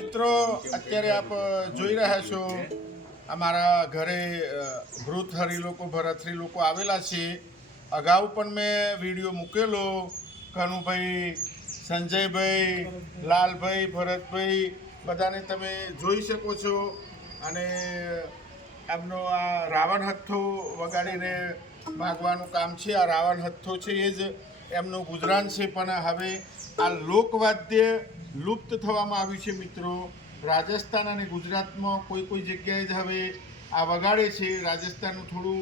મિત્રો, અત્યારે આપ જોઈ રહ્યા છો, અમારા ઘરે ભૃતહરી લોકો ભરતરી લોકો આવેલા છે. અગાઉ પણ મેં વીડિયો મૂકેલો. કનુભાઈ, સંજયભાઈ, લાલભાઈ, ભરતભાઈ, બધાને તમે જોઈ શકો છો. અને એમનો આ રાવણ હથ્થો વગાડીને માગવાનું કામ છે. આ રાવણ હથ્થો છે એ જ એમનું ગુજરાન છે. પણ હવે આ લોકવાદ્ય લુપ્ત થવામાં આવ્યું છે મિત્રો. રાજસ્થાન અને ગુજરાતમાં કોઈ કોઈ જગ્યાએ જ હવે આ વગાડે છે. રાજસ્થાનનું થોડું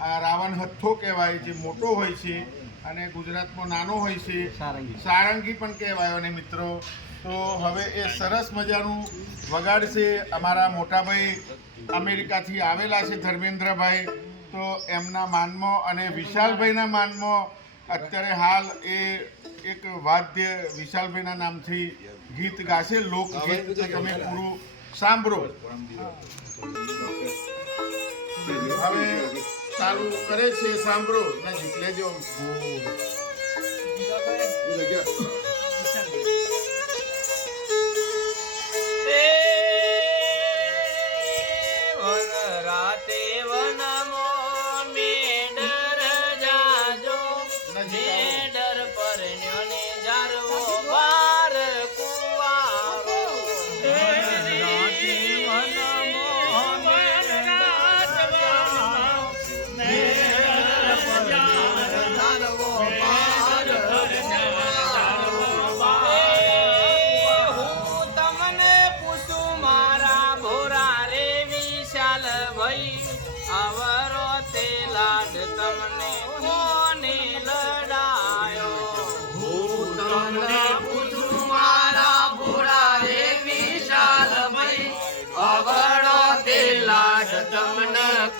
આ રાવણ હથ્થો કહેવાય જે મોટો હોય છે અને ગુજરાતમાં નાનો હોય છે. સારંગી. સારંગી પણ કહેવાય અને મિત્રો. તો હવે એ સરસ મજાનું વગાડશે અમારા મોટાભાઈ અમેરિકાથી આવેલા છે ધર્મેન્દ્રભાઈ. તો એમના માનમાં અને વિશાલભાઈના માનમાં અત્યારે હાલ એ એક વાદ્ય વિશાલભાઈના નામથી ગીત ગાશે લોકગીત તમે પૂરું સાંભળો. હવે ચાલુ કરે છે, સાંભળો. નજીક લેજો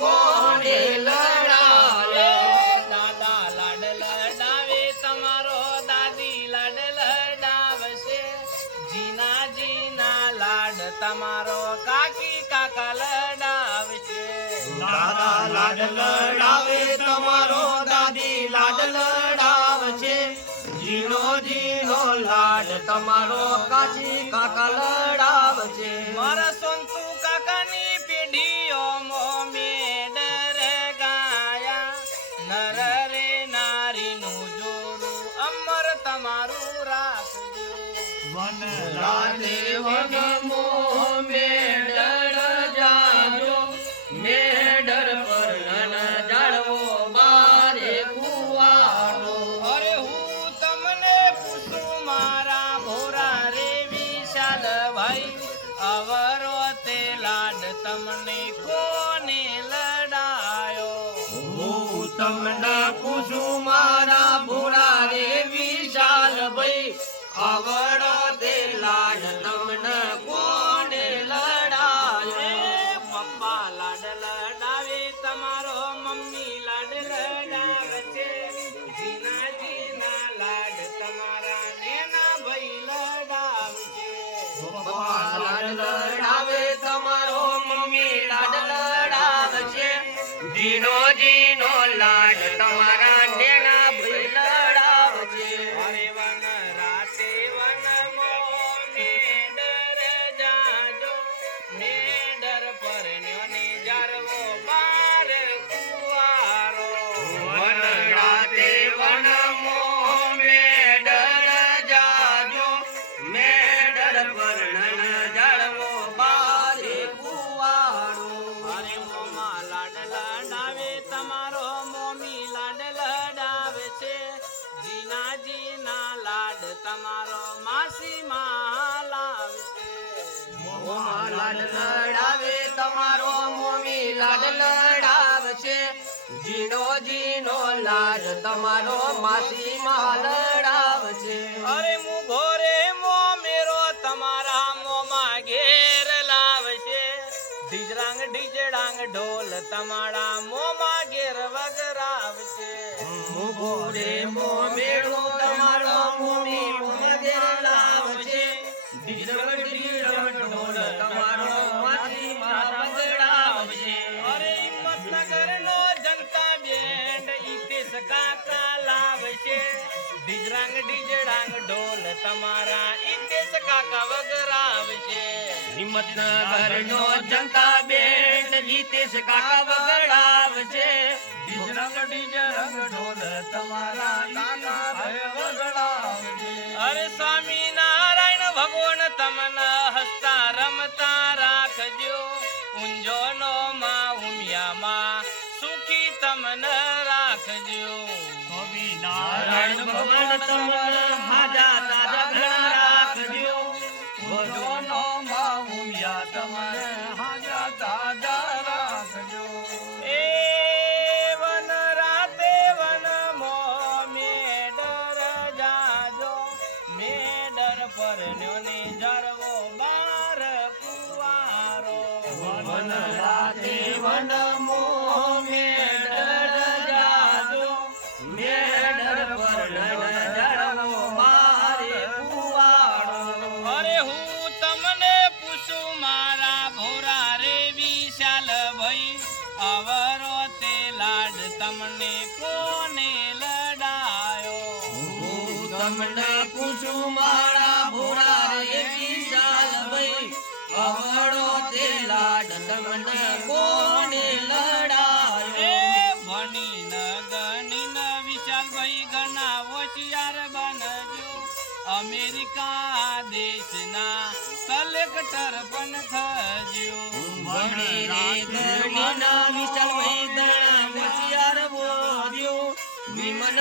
કોને લડાયો દાદા લાડ લડાવે તમારો દાદી લાડ લડાવશે. જીના જીના લાડ તમારો કાકી કાકા લડાવશે. દાદા લાડ લડાવે તમારો દાદી લાડ લડાવશે. જીનો જીનો લાડ તમારો કાચી કાકા લડાવશે. મારા વન રે વિશાલ ભાઈ અવરો તે લાડ તમને કોને લડાયો? હું તમને પૂછું, મારા ભોરા રે વિશાલ ભાઈ આવડો જીનો લાડ લડાવે તમારો મોમી લાડ લડાવશે. જીનો જીનો લાડ તમારો માસી માં લડાવશે. અરે મુગો રે મો મેરો તમારા મોમાં ઘેર લાવશે. ડીજરાંગ ડીજડાંગ ઢોલ તમારા મોમાં ઘેર વગરાવશે મુગો રે મો મેળો ડીજરાંગ ડીજડાંગ ઢોલ તમારા ઈતેશ કાકા વગરાવશે હિંમતનગરનો જનતા બેન્ડ જીતેશ કાકા વગડાવશે. ડીજ રંગ ઢોલ તમારા કાકા ભય અરે સ્વામી તમને હાજા તાજા રાખજો. એ વન રાતે વન મો મેડર જાજો. મેડર પર ન્યોને જરવો બાર કુવારો. વન તમને કોને લડાયો? હું તમને પૂછું મારા ભોળા રે વિશાલ ભાઈ? અવળો તે લાડ તમને કોને લડાયો? એ ભણી ન ગણી ન વિશાલ ભાઈ ઘણા હોશિયાર બનજો. અમેરિકા દેશના કલેક્ટર પણ થજો. ભણી રે ગણી ન વિશાલ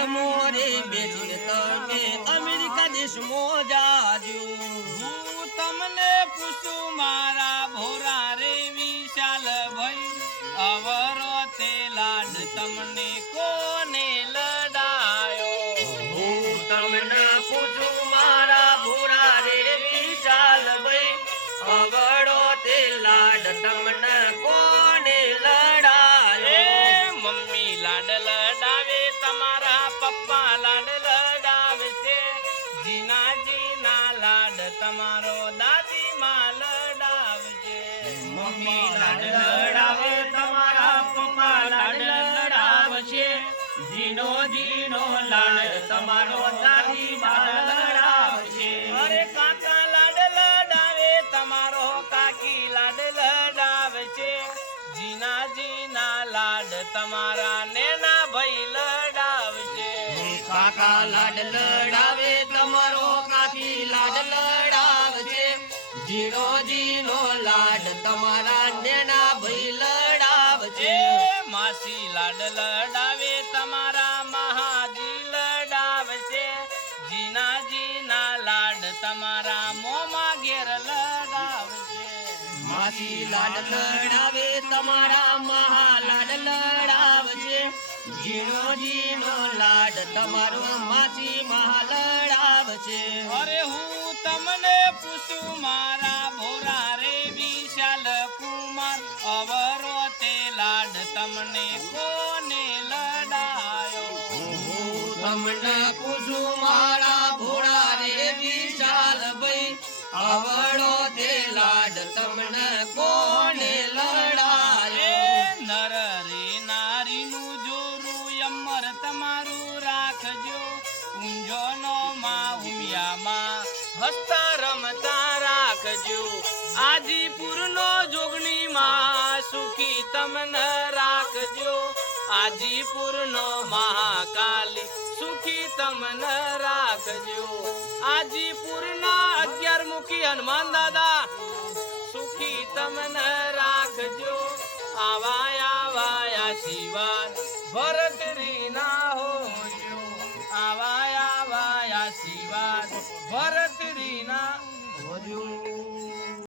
મોરે બેસીને તમે અમેરિકા દેશમાં જાજો હું તમને પૂછું મારા તમારો દાદી માં લડાવશે મમ્મી લાડ લડાવે તમારા પપ્પા લાડ લડાવશે જીનો જીનો લાડ તમારો દાદી બા લડાવશે અરે કાકા લાડ લડાવે તમારો કાકી લાડ લડાવશે જીના જીના લાડ તમારા નેના ભાઈ લડાવશે કાકા લાડ લડાવે લાડ લડાવે તમારા મહાજી લડાવશે. જીના જીના લાડ તમારા મોમાં ઘેર લડાવશે. માજી લાડ લડાવે તમારા મહા લાડ લડાવશે. જીનો જીનો લાડ તમારો માસી મહા લડાવશે. અરે હું તમને પૂછું મારા પૂછું મારા ભોળા રે વિશાલ ભાઈ આવડો તે લાડ તમને કોને લડાયો? નર રે નારીનું જોરું અમર તમારું રાખજો. ઊંજો નો માં હસતા રમતા રાખજો. આજીપુર નો જોગણી માં સુખી તમને રાખજો. આજીપુર નો મહાકાલી તમને રાખજો આજીપુર ના અગિયાર મુખી હનુમાન દાદા.